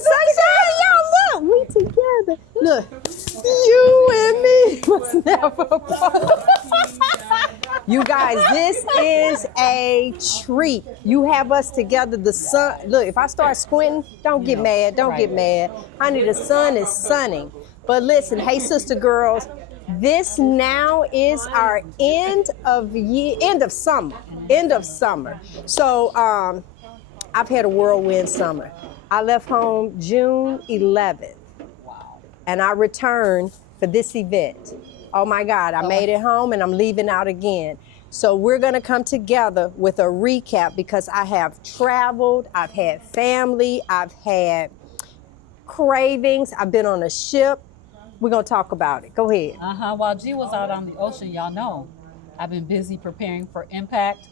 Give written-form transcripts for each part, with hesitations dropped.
sunshine. Y'all, look, we together. Look, you and me was never apart. You guys, this is a treat. You have us together. The sun, look, if I start squinting, don't get mad. Don't get mad. Honey, the sun is sunning. But listen, hey, sister girls, this now is our end of summer. End of summer. So I've had a whirlwind summer. I left home June 11th. Wow. And I returned for this event. Oh my God, I made it home and I'm leaving out again. So we're gonna come together with a recap because I have traveled, I've had family, I've had cravings, I've been on a ship. We're gonna talk about it. Go ahead. While G was out on the ocean, y'all know, I've been busy preparing for Impact.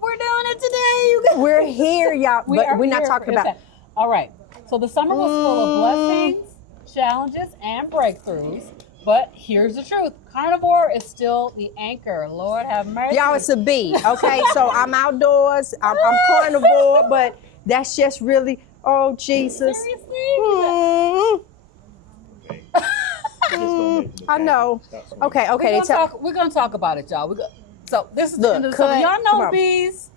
We're doing it today, you guys. We're here, y'all, but we're not talking about it. All right, so the summer was full of blessings, challenges, and breakthroughs. But here's the truth. Carnivore is still the anchor. Lord have mercy. Y'all, it's a B, okay? So I'm outdoors, I'm carnivore, but that's just really, oh, Jesus. Seriously? I know. Okay. We're going to talk about it, y'all. So this is the Look, end of the summer. Y'all know bees.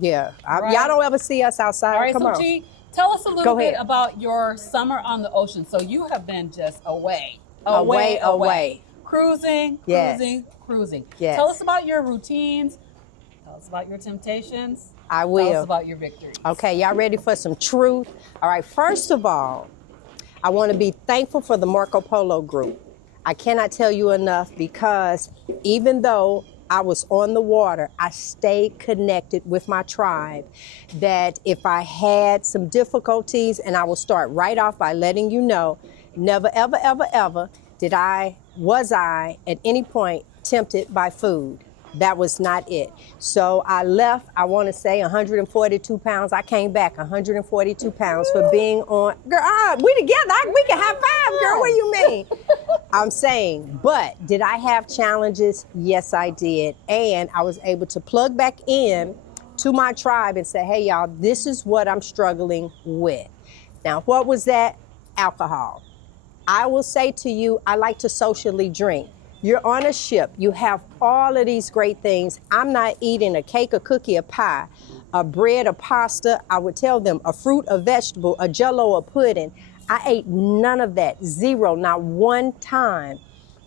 Yeah. Right. Y'all don't ever see us outside. All right, Come so on. G, tell us a little bit about your summer on the ocean. So you have been just away. Cruising. Yes. Tell us about your routines. Tell us about your temptations. I will. Tell us about your victories. Okay, y'all ready for some truth? All right, first of all, I want to be thankful for the Marco Polo group. I cannot tell you enough because even though I was on the water, I stayed connected with my tribe. That if I had some difficulties, and I will start right off by letting you know, never, ever, ever, ever was I at any point tempted by food. That was not it. So I left, I want to say 142 pounds. I came back 142 pounds for being on, girl, we together, we can high five, girl, what do you mean? I'm saying, but did I have challenges? Yes, I did. And I was able to plug back in to my tribe and say, hey, y'all, this is what I'm struggling with. Now, what was that? Alcohol. I will say to you, I like to socially drink. You're on a ship, you have all of these great things. I'm not eating a cake, a cookie, a pie, a bread, a pasta. I would tell them a fruit, a vegetable, a jello, a pudding. I ate none of that, zero, not one time.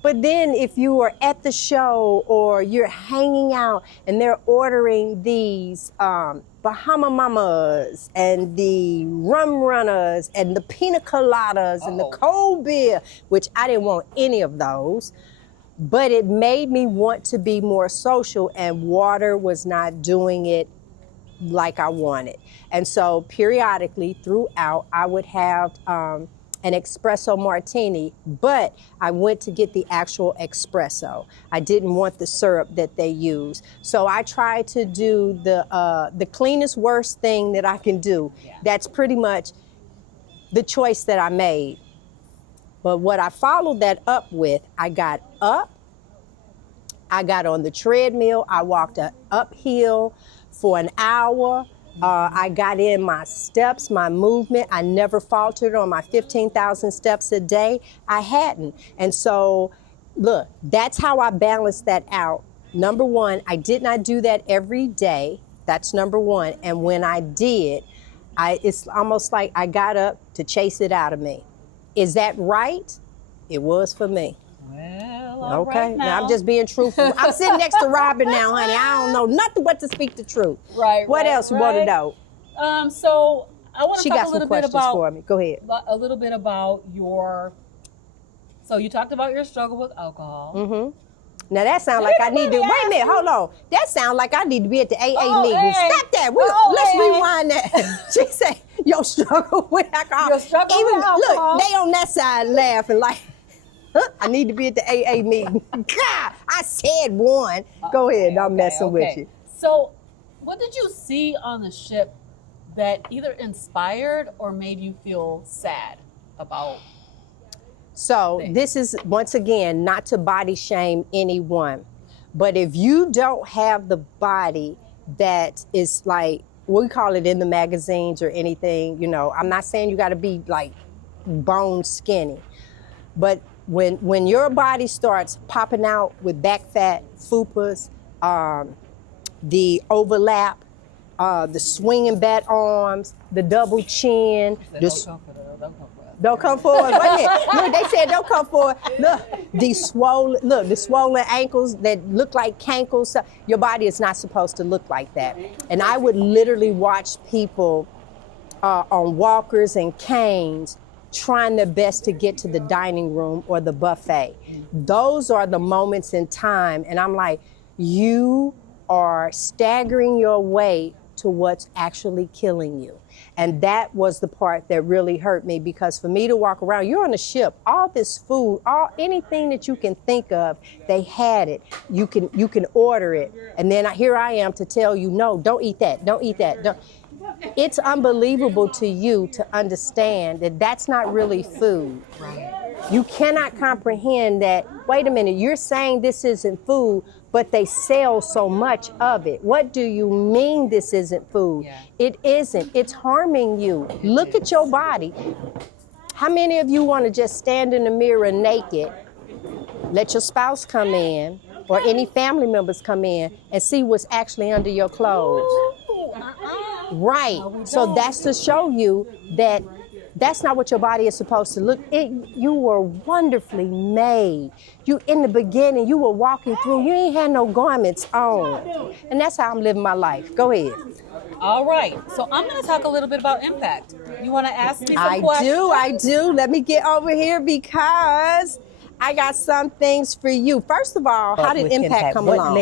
But then if you are at the show or you're hanging out and they're ordering these Bahama Mamas and the rum runners and the pina coladas and the cold beer, which I didn't want any of those, but it made me want to be more social, and water was not doing it like I wanted. And so periodically throughout, I would have an espresso martini, but I went to get the actual espresso. I didn't want the syrup that they use. So I tried to do the cleanest, worst thing that I can do. Yeah. That's pretty much the choice that I made. But what I followed that up with, I got up, I got on the treadmill, I walked uphill for an hour. I got in my steps, my movement. I never faltered on my 15,000 steps a day. I hadn't. And so, look, that's how I balanced that out. Number one, I did not do that every day. That's number one. And when I did, it's almost like I got up to chase it out of me. Is that right? It was for me. Well, all okay. Right now I'm just being truthful. I'm sitting next to Robyn now, honey. I don't know nothing but to speak the truth. Right. What else you want to know? So I want to talk a little bit about. For me. Go ahead. A little bit about your. So you talked about your struggle with alcohol. Mm-hmm. Now that sounds like I need to. Wait a minute. Hold on. That sounds like I need to be at the AA meeting. Hey. Stop that. Let's rewind that. She said your struggle with alcohol. Your struggle with alcohol. Look, they on that side laughing like. I need to be at the AA meeting. God, I said one. Go ahead, I'm messing with you. So, what did you see on the ship that either inspired or made you feel sad about? So, this is, once again, not to body shame anyone, but if you don't have the body that is like we call it in the magazines or anything, you know, I'm not saying you got to be like bone skinny, but when your body starts popping out with back fat, fupas, the overlap, the swinging bat arms, the double chin, don't come forward. Wait a minute. Look, they said don't come forward. Look, the swollen ankles that look like cankles. Your body is not supposed to look like that. And I would literally watch people on walkers and canes trying their best to get to the dining room or the buffet. Those are the moments in time. And I'm like, you are staggering your way to what's actually killing you. And that was the part that really hurt me, because for me to walk around, you're on a ship, all this food, anything that you can think of, they had it. You can order it. And then here I am to tell you, no, don't eat that, don't eat that. Don't. It's unbelievable to you to understand that that's not really food. Right. You cannot comprehend that, wait a minute, you're saying this isn't food, but they sell so much of it. What do you mean this isn't food? Yeah. It isn't. It's harming you. Look at your body. How many of you want to just stand in the mirror naked, let your spouse come in, or any family members come in, and see what's actually under your clothes? Right. So that's to show you that that's not what your body is supposed to look. You were wonderfully made. You, in the beginning, you were walking through, you ain't had no garments on. And that's how I'm living my life. Go ahead. All right. So I'm going to talk a little bit about impact. You want to ask me some questions? I do. Let me get over here because I got some things for you. First of all, how did impact come along?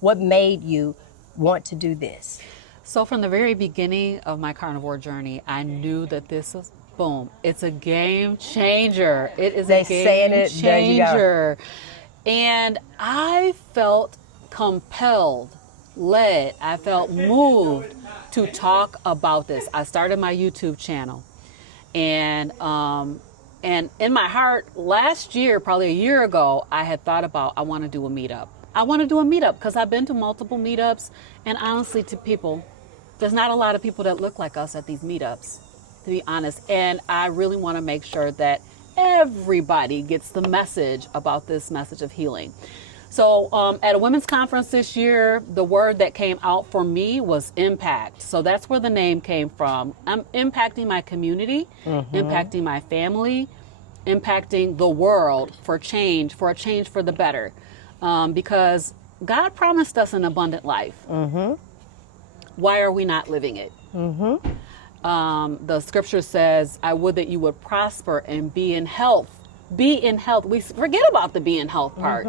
What made you want to do this? So from the very beginning of my carnivore journey, I knew that this was, boom, it's a game changer. It is a game changer. And I felt compelled, led, I felt moved to talk about this. I started my YouTube channel. And in my heart, last year, probably a year ago, I had thought about, I want to do a meetup. I want to do a meetup because I've been to multiple meetups, and honestly, to people, there's not a lot of people that look like us at these meetups, to be honest. And I really want to make sure that everybody gets the message about this message of healing. So at a women's conference this year, the word that came out for me was impact. So that's where the name came from. I'm impacting my community, impacting my family, impacting the world for a change for the better. Because God promised us an abundant life. Why are we not living it? The scripture says, I would that you would prosper and be in health. Be in health. We forget about the be in health part,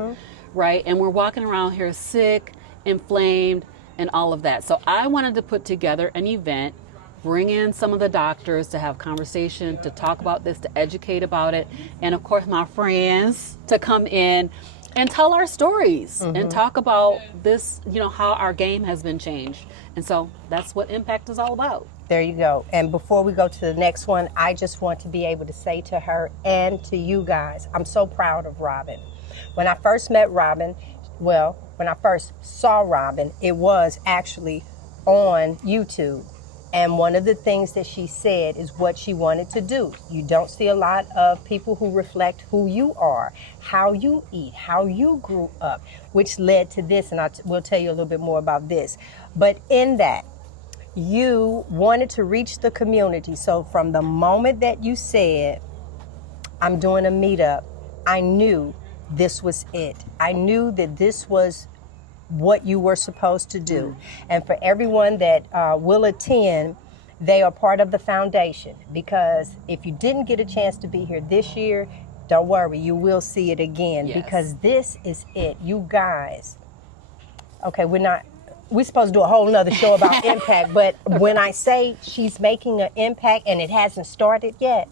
right? And we're walking around here sick, inflamed, and all of that. So I wanted to put together an event, bring in some of the doctors to have conversation, to talk about this, to educate about it. And of course, my friends to come in and tell our stories and talk about this, you know, how our game has been changed. And so that's what impact is all about. There you go. And before we go to the next one, I just want to be able to say to her and to you guys, I'm so proud of Robyn. When I first met Robyn, when I first saw Robyn, it was actually on YouTube. And one of the things that she said is what she wanted to do. You don't see a lot of people who reflect who you are, how you eat, how you grew up, which led to this. And we'll tell you a little bit more about this. But in that, you wanted to reach the community. So from the moment that you said, I'm doing a meetup, I knew this was it. I knew that this was what you were supposed to do. And for everyone that will attend, they are part of the foundation, because if you didn't get a chance to be here this year, don't worry, you will see it again. Yes. Because this is it. You guys, okay, we're supposed to do a whole nother show about impact, but when I say she's making an impact and it hasn't started yet,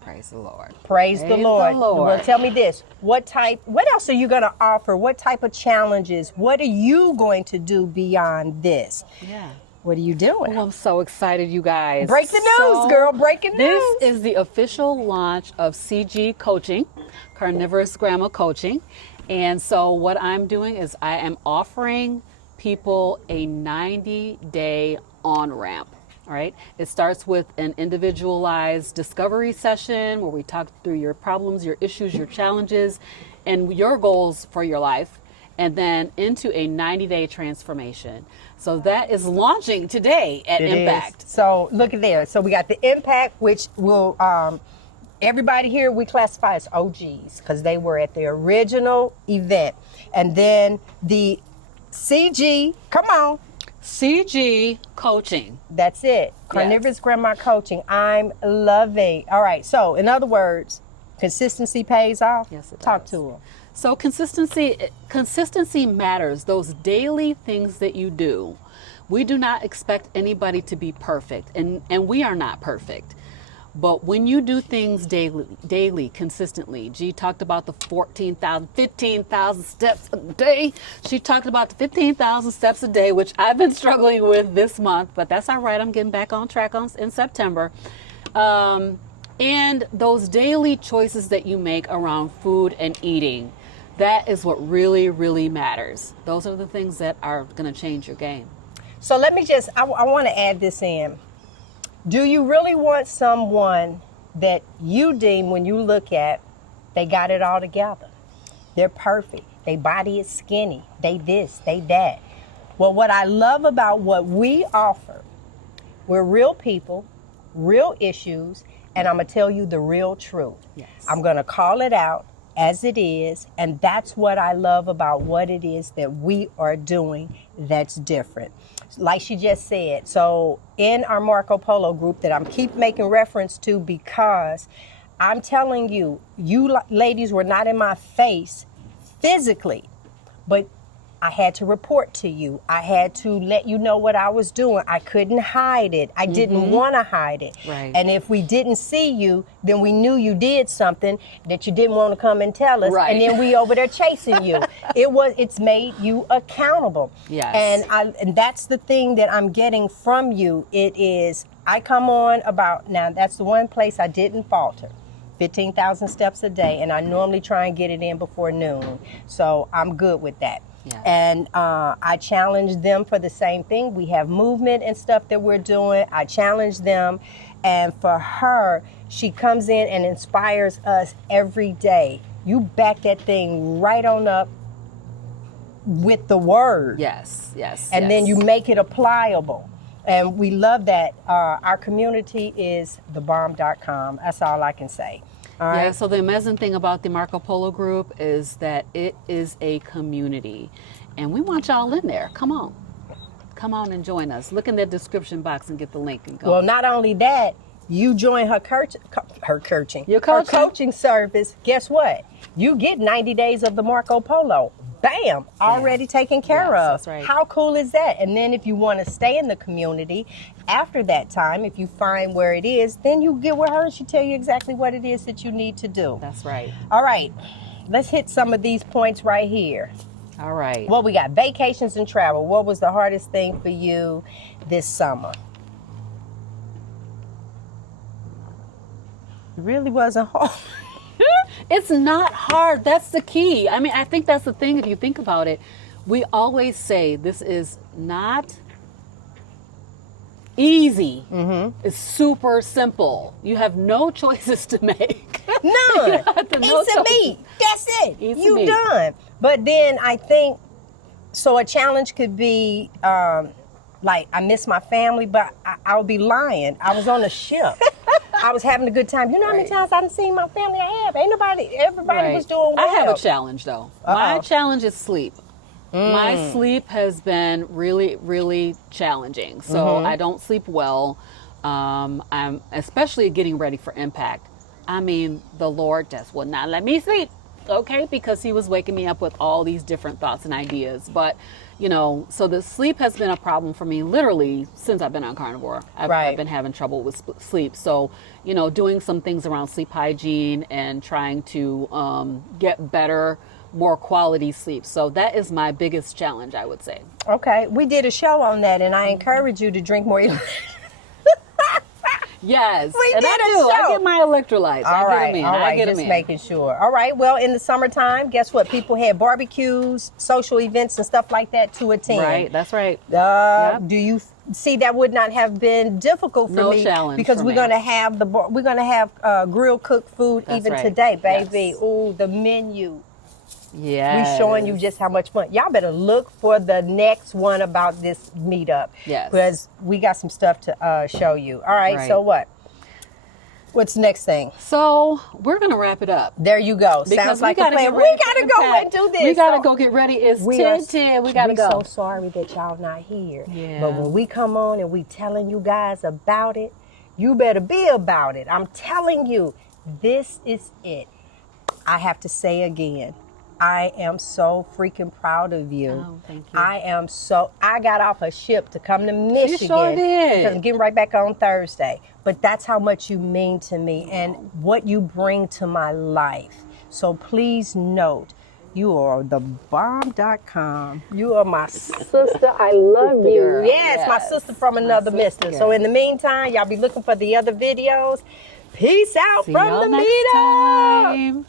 praise the Lord. Praise the Lord. Well, tell me this. What else are you going to offer? What type of challenges? What are you going to do beyond this? Yeah. What are you doing? Oh, I'm so excited, you guys. Break the news, girl. Breaking news. This is the official launch of CG Coaching, Carnivorous Grandma Coaching. And so what I'm doing is I am offering people a 90-day on-ramp. All right. It starts with an individualized discovery session where we talk through your problems, your issues, your challenges, and your goals for your life, and then into a 90-day transformation. So that is launching today at Impact. Is. So look at there. So we got the Impact, which will, everybody here we classify as OGs because they were at the original event. And then the CG, come on. CG coaching. That's it. Carnivorous Grandma Coaching. I'm loving. All right. So in other words, consistency pays off. Yes, it does. Talk to them. So consistency matters. Those daily things that you do. We do not expect anybody to be perfect, and we are not perfect. But when you do things daily, consistently, G talked about the 15,000 steps a day. She talked about the 15,000 steps a day, which I've been struggling with this month, but that's all right. I'm getting back on track in September. And those daily choices that you make around food and eating, that is what really, really matters. Those are the things that are going to change your game. So let me I want to add this in. Do you really want someone that you deem when you look at, they got it all together? They're perfect. Their body is skinny. They this, they that. Well, what I love about what we offer, we're real people, real issues, and I'm going to tell you the real truth. Yes. I'm going to call it out as it is, and that's what I love about what it is that we are doing that's different. Like she just said, so in our Marco Polo group that I'm keep making reference to because I'm telling you, you ladies were not in my face physically, but I had to report to you. I had to let you know what I was doing. I couldn't hide it. I didn't want to hide it. Right. And if we didn't see you, then we knew you did something that you didn't want to come and tell us. Right. And then we over there chasing you. It's made you accountable. Yes. And that's the thing that I'm getting from you. It is, I come on about, now that's the one place I didn't falter. 15,000 steps a day. And I normally try and get it in before noon. So I'm good with that. Yes. And I challenge them for the same thing. We have movement and stuff that we're doing. I challenge them. And for her, she comes in and inspires us every day. You back that thing right on up with the word. Yes. And then you make it applicable. And we love that. Our community is thebomb.com. That's all I can say. All right. Yeah, so the amazing thing about the Marco Polo group is that it is a community. And we want y'all in there. Come on. Come on and join us. Look in the description box and get the link and go. Well, not only that, you join her coaching service. Guess what? You get 90 days of the Marco Polo. Bam, already taken care of. That's right. How cool is that? And then if you want to stay in the community after that time, if you find where it is, then you get with her and she'll tell you exactly what it is that you need to do. That's right. All right, let's hit some of these points right here. All right. Well, we got vacations and travel. What was the hardest thing for you this summer? It really wasn't hard. It's not hard. That's the key. I mean, I think that's the thing. If you think about it, we always say this is not easy. It's super simple. You have no choices to make. None. It's a beat. That's it. You done. But then I think, so a challenge could be, like, I miss my family, but I would be lying. I was on a ship. I was having a good time. You know how many times I done seen my family? I have. Everybody was doing well. I have a challenge, though. My challenge is sleep. My sleep has been really, really challenging. So I don't sleep well. I'm especially getting ready for Impact. I mean, the Lord just would not let me sleep. Okay, because he was waking me up with all these different thoughts and ideas. But, you know, so the sleep has been a problem for me literally since I've been on Carnivore. I've been having trouble with sleep. So, you know, doing some things around sleep hygiene and trying to get better, more quality sleep. So that is my biggest challenge, I would say. Okay, we did a show on that, and I encourage you to drink more. Yes, and I do. I get my electrolytes. I get them in. Just making sure. All right. Well, in the summertime, guess what? People had barbecues, social events, and stuff like that to attend. Right. That's right. Do you see, that would not have been difficult for me because we're going to have grill cooked food. That's even right. Today, baby. Yes. Ooh, the menu. Yeah, we showing you just how much fun. Y'all better look for the next one about this meetup. Yes, because we got some stuff to show you. All right. So what? What's the next thing? So we're gonna wrap it up. There you go. Sounds like a plan. We gotta go and do this. We gotta go get ready. It's 10:10. We gotta go. We're so sorry that y'all not here. Yeah. But when we come on and we telling you guys about it, you better be about it. I'm telling you, this is it. I have to say again, I am so freaking proud of you. Oh, thank you. I got off a ship to come to Michigan. You sure did. Because I'm getting right back on Thursday. But that's how much you mean to me and what you bring to my life. So please note, you are the bomb.com. You are my sister. I love you. Yes, my sister from another mister. So in the meantime, y'all be looking for the other videos. Peace out from the meetup.